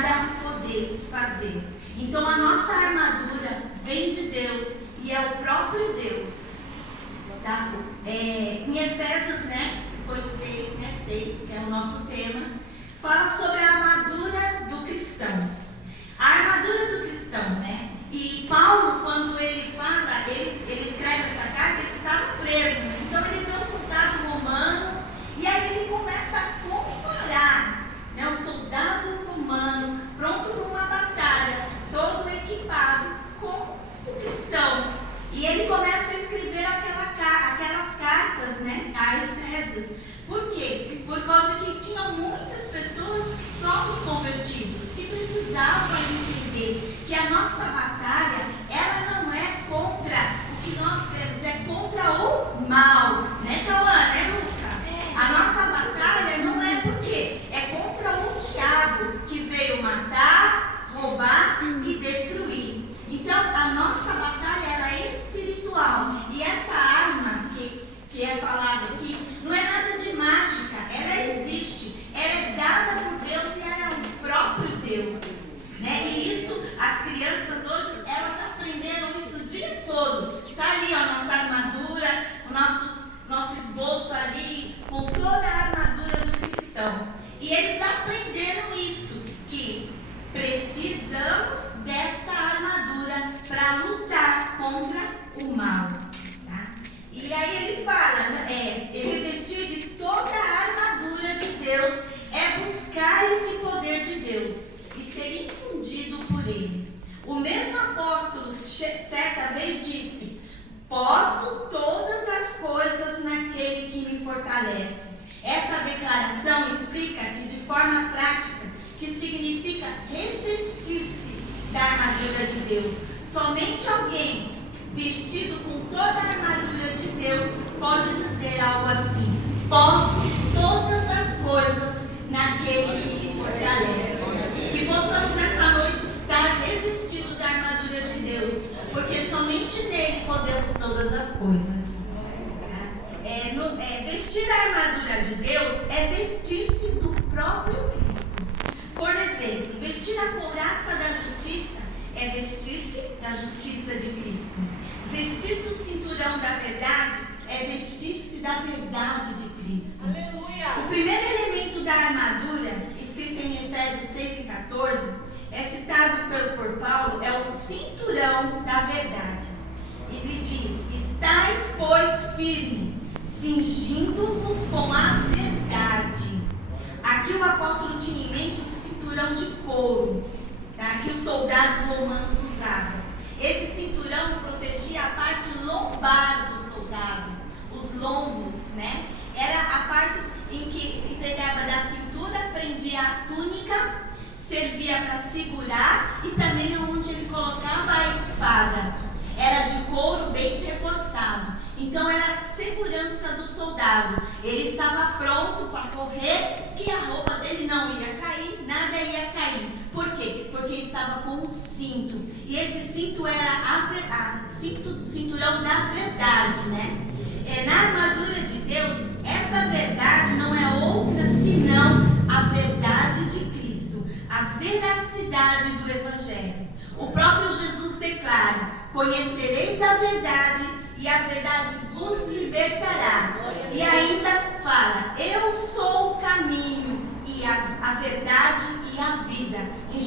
nada podeis fazer. Então a nossa armadura vem de Deus e é o próprio Deus. Tá? Em Efésios, foi 6, que é o nosso tema, fala sobre a armadura do cristão. A armadura do cristão, E Paulo, quando ele fala, ele escreve essa carta, ele estava preso. Então ele vê o soldado romano e aí ele começa a comparar, o soldado romano pronto para uma batalha, todo equipado, com o cristão. E ele começa a escrever aquelas cartas, a Efésios. Por quê? Por causa que tinham muitas pessoas novos convertidos que precisavam entender que a nossa batalha, ela não é contra o que nós vemos, é contra o mal, Cauã, Luca? A nossa batalha não é por quê? É contra o diabo que veio matar, roubar e destruir. Então, a nossa batalha, ela é espiritual. E essa arma que é falada aqui, não é nada de mágica, ela existe, ela é dada por Deus e ela é o próprio Deus. E isso, as crianças hoje, elas aprenderam isso o dia todo. Está ali a nossa armadura, o nosso esboço ali, com toda a armadura do cristão. E eles aprenderam isso, que precisamos desta armadura para lutar contra o mal. Tá? E aí ele fala, revestir de toda a armadura de Deus é buscar esse poder de Deus e ser infundido por ele. O mesmo apóstolo certa vez disse: posso todas as coisas naquele que me fortalece. Essa declaração explica que de forma prática, que significa revestir-se da armadura de Deus. Somente alguém vestido com toda a armadura de Deus pode dizer algo assim: posso todas as coisas naquele que me fortalece. Que possamos nessa noite estar revestidos da armadura de Deus, porque somente nele podemos todas as coisas. Vestir a armadura de Deus é vestir-se do próprio Cristo. Por exemplo, vestir a couraça da justiça é vestir-se da justiça de Cristo. Vestir-se o cinturão da verdade é vestir-se da verdade de Cristo. Aleluia! O primeiro elemento da armadura, escrito em Efésios 6:14, é citado por Paulo, é o cinturão da verdade. Ele diz: estáis, pois, firme, cingindo-vos com a verdade. Aqui o apóstolo tinha em mente o cinturão de couro, que os soldados romanos usavam. Esse cinturão protegia a parte lombar do soldado, os lombos, Era a parte em que pegava da cintura, prendia a túnica, servia para segurar e também onde ele colocava a espada. Era de couro bem reforçado. Então era a segurança do soldado. Ele estava pronto para correr, que a roupa dele não ia cair, nada ia cair. Por quê? Porque estava com um cinto. E esse cinto era cinturão da verdade, Na armadura de Deus, essa verdade não é outra senão a verdade de Cristo, a veracidade do Evangelho. O próprio Jesus declara: conhecereis a verdade e a verdade vos libertará. E ainda fala: eu sou o caminho e a verdade e a vida. Em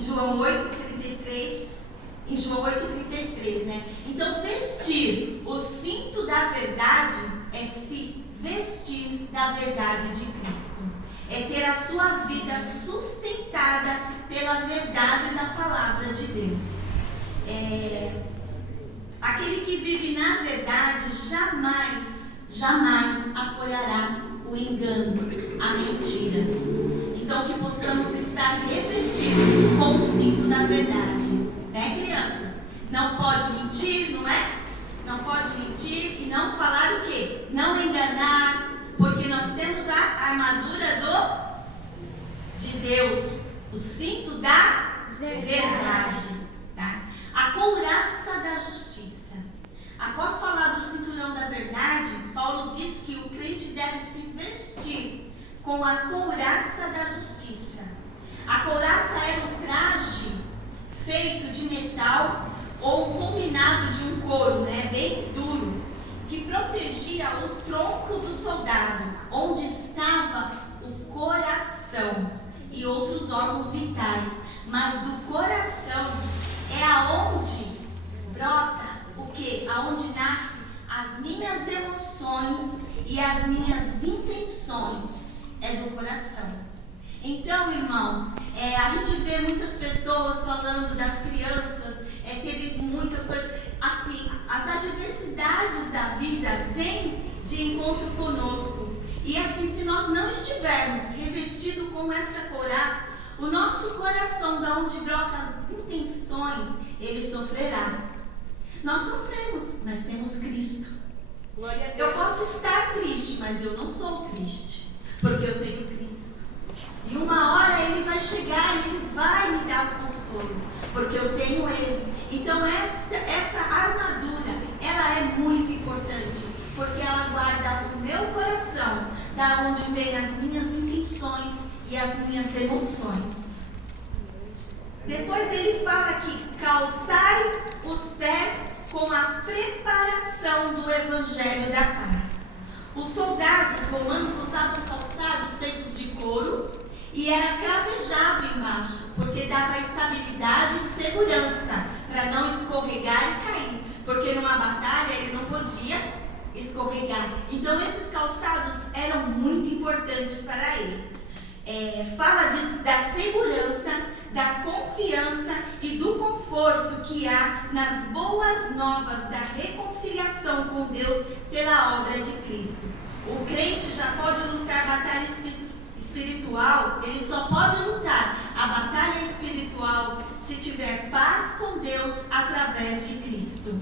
João 8:33, Então vestir o cinto da verdade é se vestir da verdade de Cristo. É ter a sua vida sustentada pela verdade da palavra de Deus. Aquele que vive na verdade jamais apoiará o engano, a mentira. Então que possamos estar revestidos com o cinto da verdade, crianças? Não pode mentir, não é? Não pode mentir e não falar o quê? Não enganar, porque nós temos a armadura de Deus, o cinto da verdade, A couraça da justiça. Após falar do cinturão da verdade, Paulo diz que o crente deve se vestir com a couraça da justiça. A couraça era um traje feito de metal ou combinado de um couro, né, bem duro, que protegia o tronco do soldado, onde estava o coração e outros órgãos vitais. Mas do coração é aonde brota o quê? Aonde nasce as minhas emoções e as minhas intenções. É do coração. Então, irmãos, a gente vê muitas pessoas falando das crianças, teve muitas coisas, assim, as adversidades da vida vêm de encontro conosco. E assim, se nós não estivermos revestidos com essa couraça, o nosso coração, da onde brotam as intenções, ele sofrerá. Nós sofremos, mas temos Cristo. Eu posso estar triste, mas eu não sou triste, porque eu tenho Cristo. E uma hora ele vai chegar e ele vai me dar o consolo, porque eu tenho ele. Então essa armadura, ela é muito importante, porque ela guarda o meu coração, da onde vem as minhas intenções e as minhas emoções. Depois ele fala que calçai os pés com a preparação do evangelho da paz. Os soldados romanos usavam calçados feitos de couro e era cravejado embaixo, porque dava estabilidade e segurança para não escorregar e cair, porque numa batalha ele não podia escorregar. Então esses calçados eram muito importantes para ele. Fala da segurança, da confiança e do conforto que há nas boas novas da reconciliação com Deus pela obra de Cristo. O crente já pode lutar batalha espiritual, ele só pode lutar a batalha espiritual se tiver paz com Deus através de Cristo.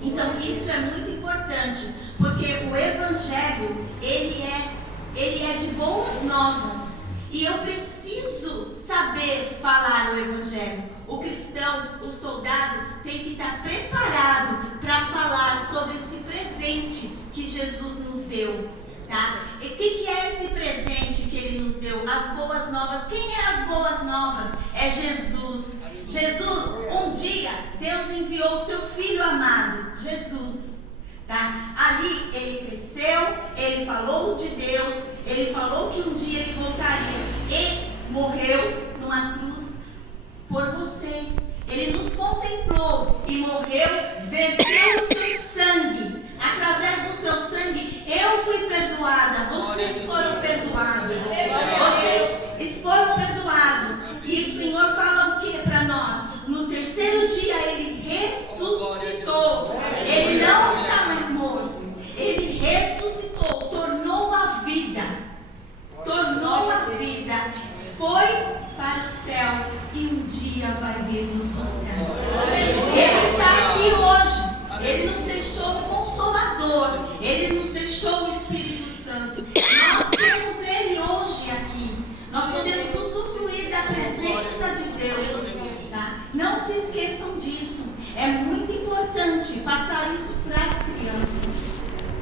Então isso é muito importante, porque o evangelho, ele é de boas novas, e eu preciso saber falar o evangelho. O cristão, o soldado, tem que estar preparado para falar sobre esse presente que Jesus nos deu, tá? E o que é esse presente que ele nos deu? As boas novas. Quem é as boas novas? É Jesus. Jesus, um dia, Deus enviou o seu Filho amado, Jesus. Tá? Ali ele cresceu, ele falou de Deus, ele falou que um dia ele voltaria e morreu numa cruz por vocês. Ele nos contemplou e morreu, verteu o seu sangue. Através do seu sangue eu fui perdoada, vocês foram perdoados. Vocês foram perdoados. E o Senhor fala o que para nós? No terceiro dia ele ressuscitou. Ele não está mais morto. Ele ressuscitou, tornou a vida. Tornou a vida. Foi para o céu e um dia vai vir nos buscar. Ele está aqui hoje. Ele nos deixou o Consolador. Ele nos deixou o Espírito Santo. Nós temos ele hoje aqui. Nós podemos usufruir da presença de Deus. Tá? Não se esqueçam disso. É muito importante passar isso para as crianças.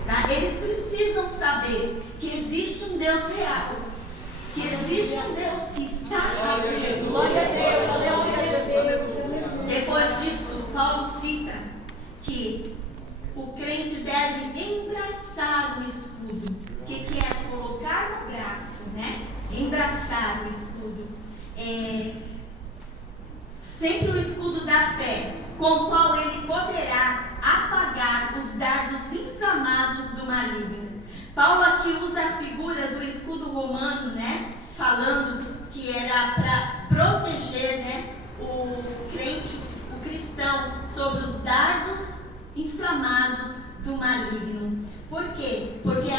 Tá? Eles precisam saber que existe um Deus real. Que existe um Deus que está aqui. Glória a Deus, aleluia a Jesus. Depois disso, Paulo cita que o crente deve embraçar o escudo. O que é colocar no braço, né? Embraçar o escudo. Sempre o escudo da fé, com o qual ele poderá apagar os dardos inflamados do maligno. Paulo aqui usa a figura do escudo romano, né? Falando que era para proteger, né, o crente, o cristão, sobre os dardos inflamados do maligno. Por quê? Porque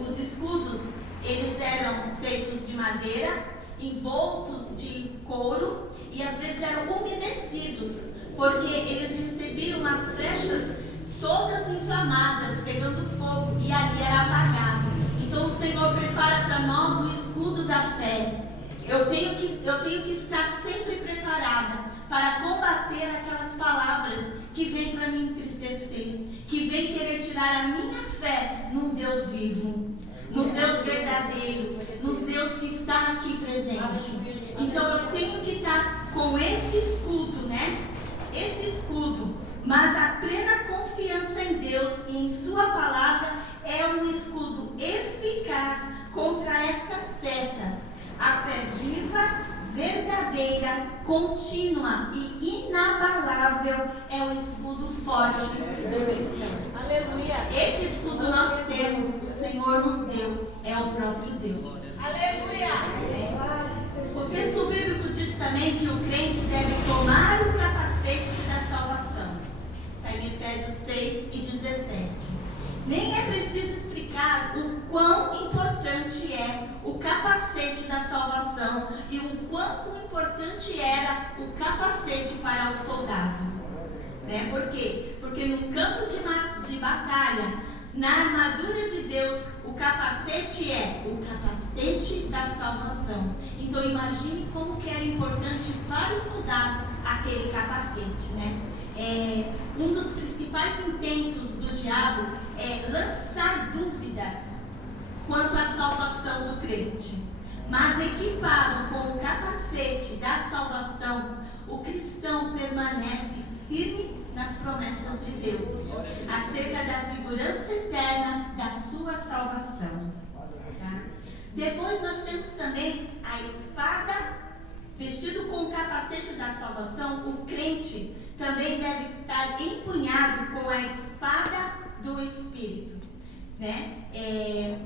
os escudos, eles eram feitos de madeira, envoltos de couro e às vezes eram umedecidos, porque eles recebiam as flechas todas inflamadas, pegando fogo, e ali era apagado. Então o Senhor prepara para nós o escudo da fé. Eu tenho que estar sempre preparada para combater aquelas palavras que vêm para me entristecer, que vêm querer tirar a minha fé num Deus vivo, num Deus verdadeiro, nos Deus que está aqui presente. Então eu tenho que estar com esse escudo, né? Esse escudo, mas a plena confiança em Deus e em sua palavra é um escudo eficaz contra estas setas. A fé viva, verdadeira, contínua e inabalável é o escudo forte do cristão. Aleluia. Esse escudo nós temos, o Senhor nos deu, é o próprio Deus. Aleluia. O texto bíblico diz também que o crente deve tomar o capacete da salvação. Está em Efésios 6 e 17. Nem é preciso explicar o quão importante é o capacete da salvação e o quanto importante era o capacete para o soldado. Né? Por quê? Porque no campo de batalha, na armadura de Deus, o capacete é o capacete da salvação. Então imagine como que era importante para o soldado aquele capacete, né? Um dos principais intentos do diabo é lançar dúvidas quanto à salvação do crente. Mas equipado com o capacete da salvação, o cristão permanece firme nas promessas de Deus, acerca da segurança eterna da sua salvação. Tá? Depois nós temos também a espada. Vestido com o capacete da salvação, o crente também deve estar empunhado com a espada do Espírito. Né?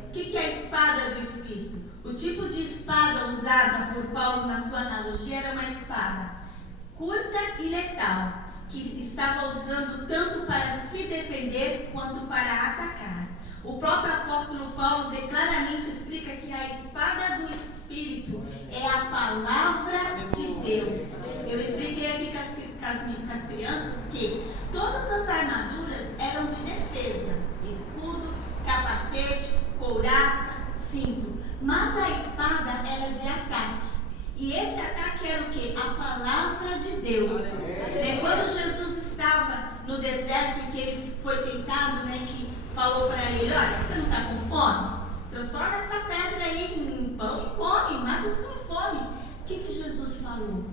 O que é a espada do Espírito? O tipo de espada usada por Paulo na sua analogia era uma espada curta e letal, que estava usando tanto para se defender quanto para atacar. O próprio apóstolo Paulo claramente explica que a espada do Espírito é a palavra de Deus. Eu expliquei aqui com as crianças que todas as armaduras eram de defesa: escudo, capacete, couraça, cinto. Mas a espada era de ataque. E esse ataque era o quê? A palavra de Deus. Quando Jesus estava no deserto e que ele foi tentado, né, que falou para ele: olha, você não está com fome? Transforma essa pedra aí em pão e come, mata a sua fome. O que Jesus falou?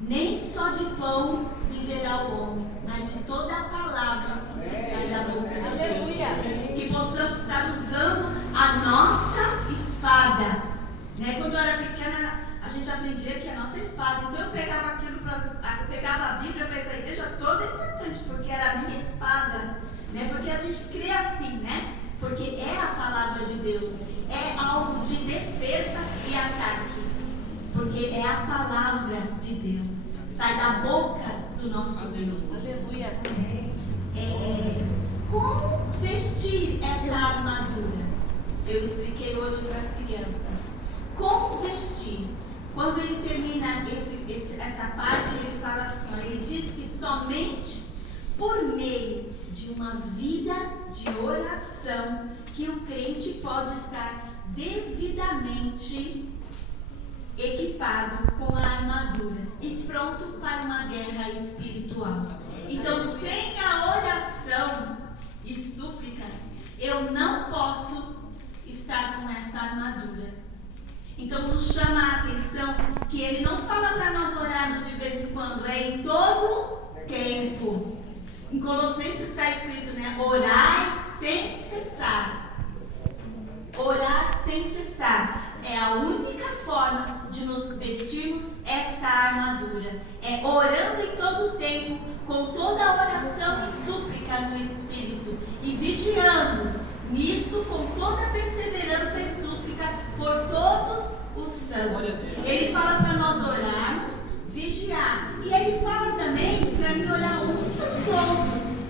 Nem só de pão viverá o homem, mas de toda a palavra que sai da boca de Deus. Aleluia. Que possamos estar usando a nossa espada. Né? Quando eu era pequena, a gente aprendia que a nossa espada. Então eu pegava eu pegava a Bíblia para ir para a igreja toda importante, porque era a minha espada. Né? Porque a gente crê assim, né? Porque é a palavra de Deus. É algo de defesa, de ataque. Porque é a palavra de Deus. Sai da boca do nosso Deus. Aleluia. Como vestir essa armadura? Eu expliquei hoje para as crianças. Como vestir? Quando ele termina essa parte, ele fala assim, ó, ele diz que somente por meio de uma vida de oração que o crente pode estar devidamente equipado com a armadura e pronto para uma guerra espiritual. Então, sem a oração e súplicas, eu não posso estar com essa armadura. Então nos chama a atenção que ele não fala para nós orarmos de vez em quando, é em todo tempo. Em Colossenses está escrito, né? Orai sem cessar. Orar sem cessar é a única forma de nos vestirmos esta armadura. É orando em todo tempo, com toda a oração e súplica no Espírito, e vigiando nisto com toda perseverança e súplica por todos os santos. Ele fala para nós orarmos, vigiar. E ele fala também para mim olhar uns pelos outros.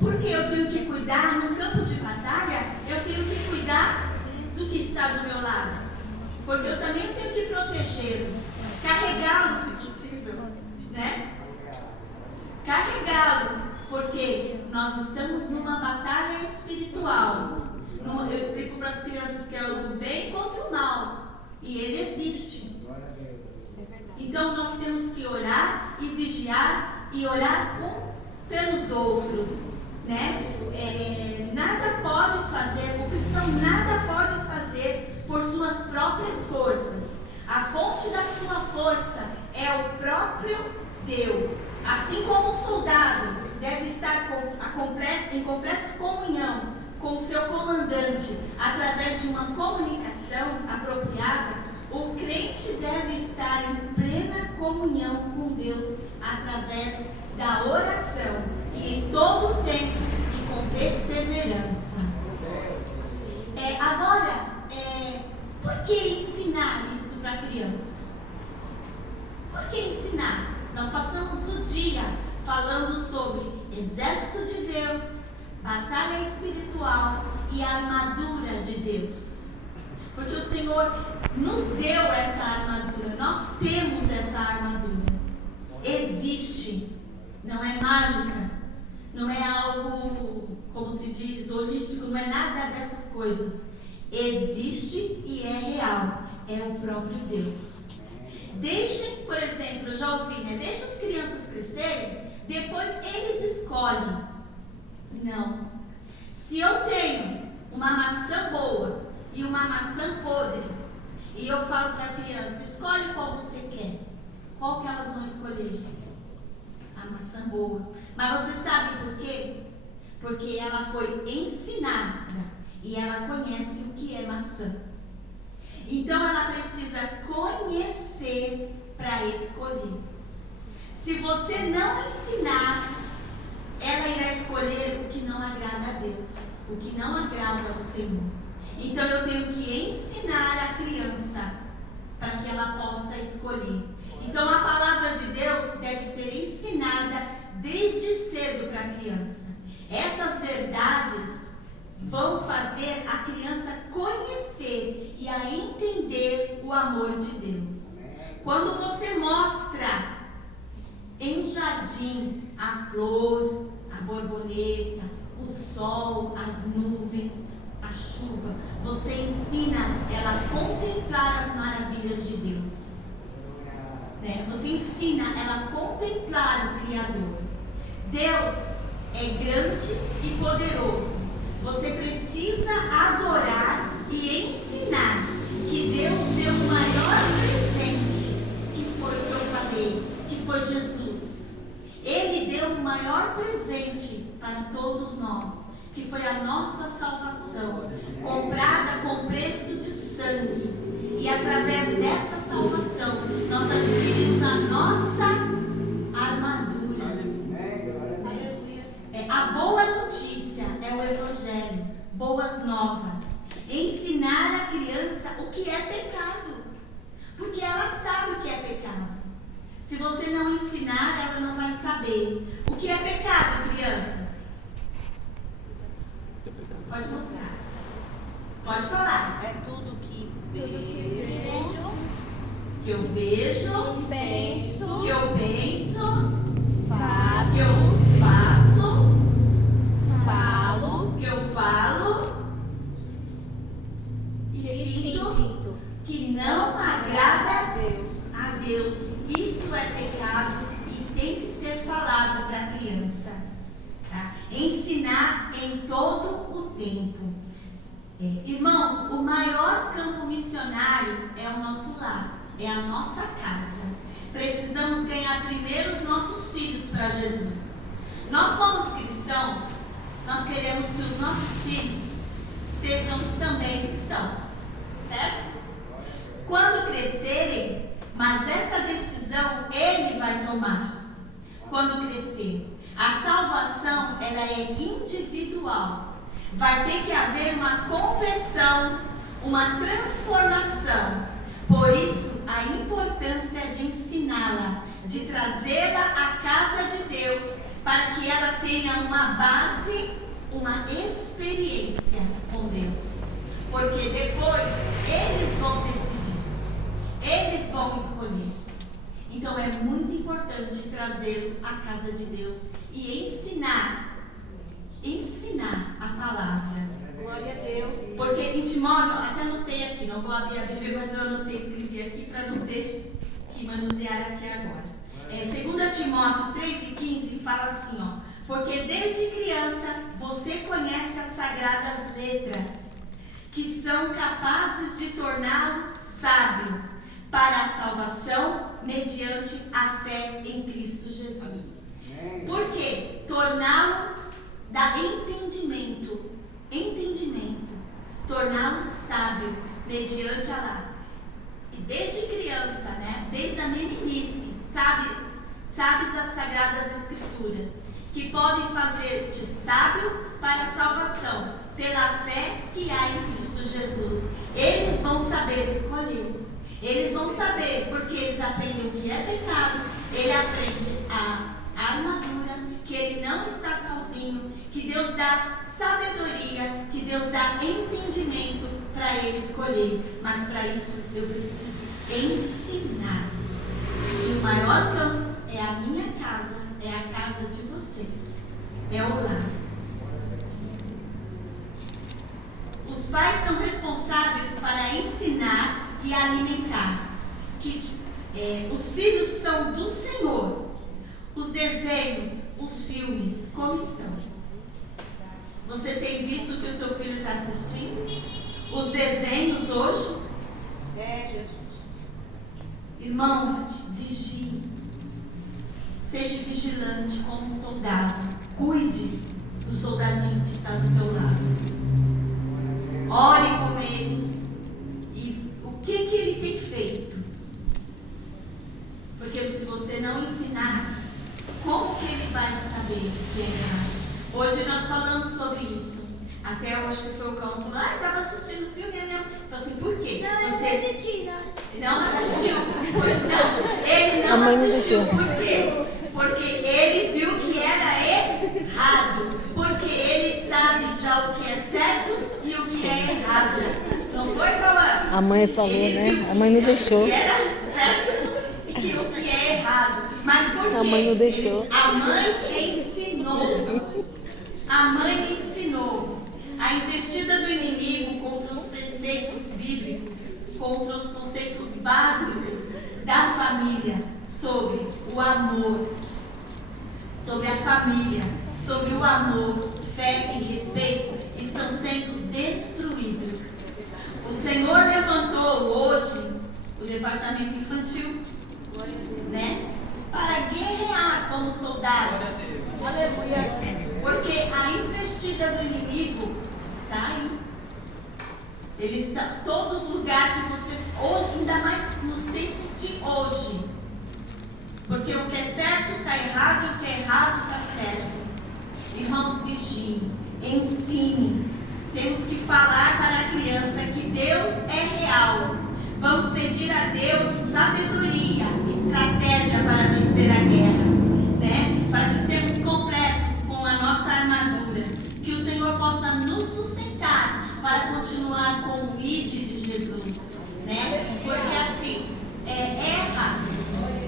Porque eu tenho que cuidar no campo de batalha, eu tenho que cuidar do que está do meu lado. Porque eu também tenho que protegê-lo, carregá-lo se possível, né? Carregá-lo, porque nós estamos numa batalha espiritual. Eu explico para as crianças que é o do bem contra o mal, e ele existe. Então nós temos que orar e vigiar e orar um pelos outros, né? Nada pode fazer, o cristão nada pode fazer por suas próprias forças. A fonte da sua força é o próprio Deus. Assim como o soldado deve estar em completa comunhão com seu comandante através de uma comunicação apropriada, o crente deve estar em plena comunhão com Deus através da oração e em todo o tempo e com perseverança. Por que ensinar isso para a criança? Por que ensinar? Nós passamos o dia falando sobre exército de Deus, batalha espiritual e armadura de Deus. Porque o Senhor nos deu essa armadura, nós temos essa armadura. Existe, não é mágica, não é algo, como se diz, holístico, não é nada dessas coisas. Existe e é real, é o próprio Deus. Deixem, por exemplo, eu já ouvi, né? Deixa as crianças crescerem, depois eles escolhem. Não. Se eu tenho uma maçã boa e uma maçã podre, e eu falo para a criança, escolhe qual você quer, qual que elas vão escolher? A maçã boa. Mas você sabe por quê? Porque ela foi ensinada e ela conhece o que é maçã. Então ela precisa conhecer para escolher. Se você não ensinar, ela irá escolher o que não agrada a Deus, o que não agrada ao Senhor. Então eu tenho que ensinar a criança para que ela possa escolher. Então a palavra de Deus deve ser ensinada desde cedo para a criança. Essas verdades vão fazer a criança conhecer e a entender o amor de Deus. Quando você mostra em um jardim a flor, a borboleta, o sol, as nuvens, a chuva, você ensina ela a contemplar as maravilhas de Deus. Você ensina ela a contemplar o Criador. Deus é grande e poderoso. Você precisa adorar e ensinar que Deus deu o maior presente, que foi o que eu falei, que foi Jesus. Ele deu o maior presente para todos nós, que foi a nossa salvação, comprada com preço de sangue. E através dessa salvação, nós adquirimos a nossa armadura. A boa notícia é o Evangelho, boas novas. Ensinar a criança o que é pecado, porque ela sabe o que é pecado. Se você não ensinar, ela não vai saber. O que é pecado, crianças? Pode mostrar. Pode falar. É tudo que Vejo, Que eu vejo, penso, que eu penso, faço, que eu faço, falo que eu falo e e sinto sinto. que não agrada Deus. a Deus. Isso é pecado e tem que ser falado para a criança. Tá? Ensinar em todo o tempo. Irmãos, o maior campo missionário é o nosso lar, é a nossa casa. Precisamos ganhar primeiro os nossos filhos para Jesus. Nós, como cristãos, nós queremos que os nossos filhos sejam também cristãos, certo? Quando crescerem, mas essa decisão ele vai tomar. Quando crescer, a salvação ela é individual. Vai ter que haver uma conversão, uma transformação. Por isso, a importância de ensiná-la, de trazê-la à casa de Deus, para que ela tenha uma base, uma experiência com Deus. Porque depois, eles vão decidir, eles vão escolher. Então, é muito importante trazê-lo à casa de Deus e ensinar a palavra. Glória a Deus. Porque em Timóteo, até anotei aqui, não vou abrir a Bíblia, mas eu anotei, escrevi aqui para não ter que manusear aqui agora. 2 Timóteo 3:15 fala assim, ó: porque desde criança você conhece as sagradas letras, que são capazes de torná-lo dar entendimento, torná-lo sábio mediante a e desde criança, né, desde a meninice, sabes as sagradas escrituras, que podem fazer de sábio para a salvação, pela fé que há em Cristo Jesus. Eles vão saber escolher, eles vão saber, porque eles aprendem o que é pecado, ele aprende a armadura, que ele não está sozinho, que Deus dá sabedoria, que Deus dá entendimento para ele escolher. Mas para isso eu preciso ensinar. E o maior campo é a minha casa, é a casa de vocês, é o lar. Os pais são responsáveis para ensinar e alimentar. Os filhos são do Senhor. Os desenhos, os filmes, como estão? Você tem visto o que o seu filho está assistindo? Os desenhos hoje? Jesus. Irmãos, vigie. Seja vigilante como um soldado. Cuide do soldadinho que está do teu lado. Ore com eles. E o que ele tem feito? Porque se você não ensinar, como que ele vai saber o que é errado? Hoje nós falamos sobre isso. Até eu acho que foi o cão que falou, estava assistindo o filme, né? Falei assim, por quê? Não assistiu. Ele não assistiu. Por quê? Porque ele viu que era errado. Porque ele sabe já o que é certo e o que é errado. Não foi, Cauã? A mãe falou, ele né? A mãe não deixou. Que era certo e que o que é errado. Mas por quê? A mãe não deixou. A mãe ensinou. A mãe ensinou. A investida do inimigo contra os preceitos bíblicos, contra os conceitos básicos da família, sobre o amor, sobre a família, sobre o amor, fé e respeito, estão sendo destruídos. O Senhor levantou hoje o departamento infantil, né? Para guerrear como soldados. Porque a investida do inimigo está aí. Ele está todo lugar que você, hoje, ainda mais nos tempos de hoje. Porque o que é certo está errado e o que é errado está certo. Irmãos, vigiem, ensinem. Temos que falar para a criança que Deus é real. Vamos pedir a Deus sabedoria, estratégia para vencer a guerra, né? Para que sejamos completos com a nossa armadura. Que o Senhor possa nos sustentar para continuar com o ID de Jesus, né? Porque assim, erra.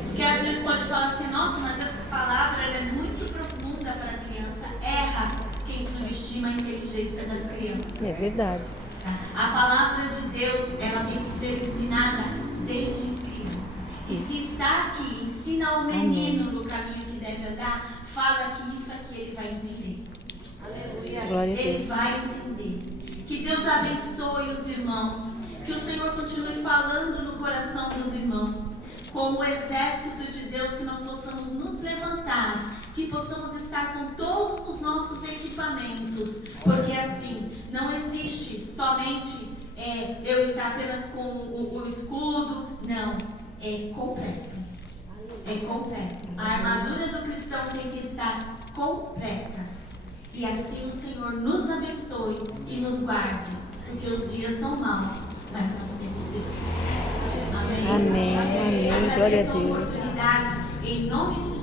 Porque às vezes pode falar assim, nossa, mas essa palavra ela é muito profunda para a criança. Erra quem subestima a inteligência das crianças. É verdade. A palavra de Deus, ela tem que ser ensinada desde criança. E se está aqui, ensina ao menino no caminho que deve andar, fala que isso aqui ele vai entender. Aleluia. Glória a Deus. Ele vai entender. Que Deus abençoe os irmãos. Que o Senhor continue falando no coração dos irmãos. Como o exército de Deus, que nós possamos nos levantar, que possamos estar com todos os nossos equipamentos, porque assim, não existe somente eu estar apenas com o escudo, não, é completo, a armadura do cristão tem que estar completa, e assim o Senhor nos abençoe e nos guarde, porque os dias são maus, mas nós temos Deus. Amém. Amém. Glória a Deus. Oportunidade, em nome de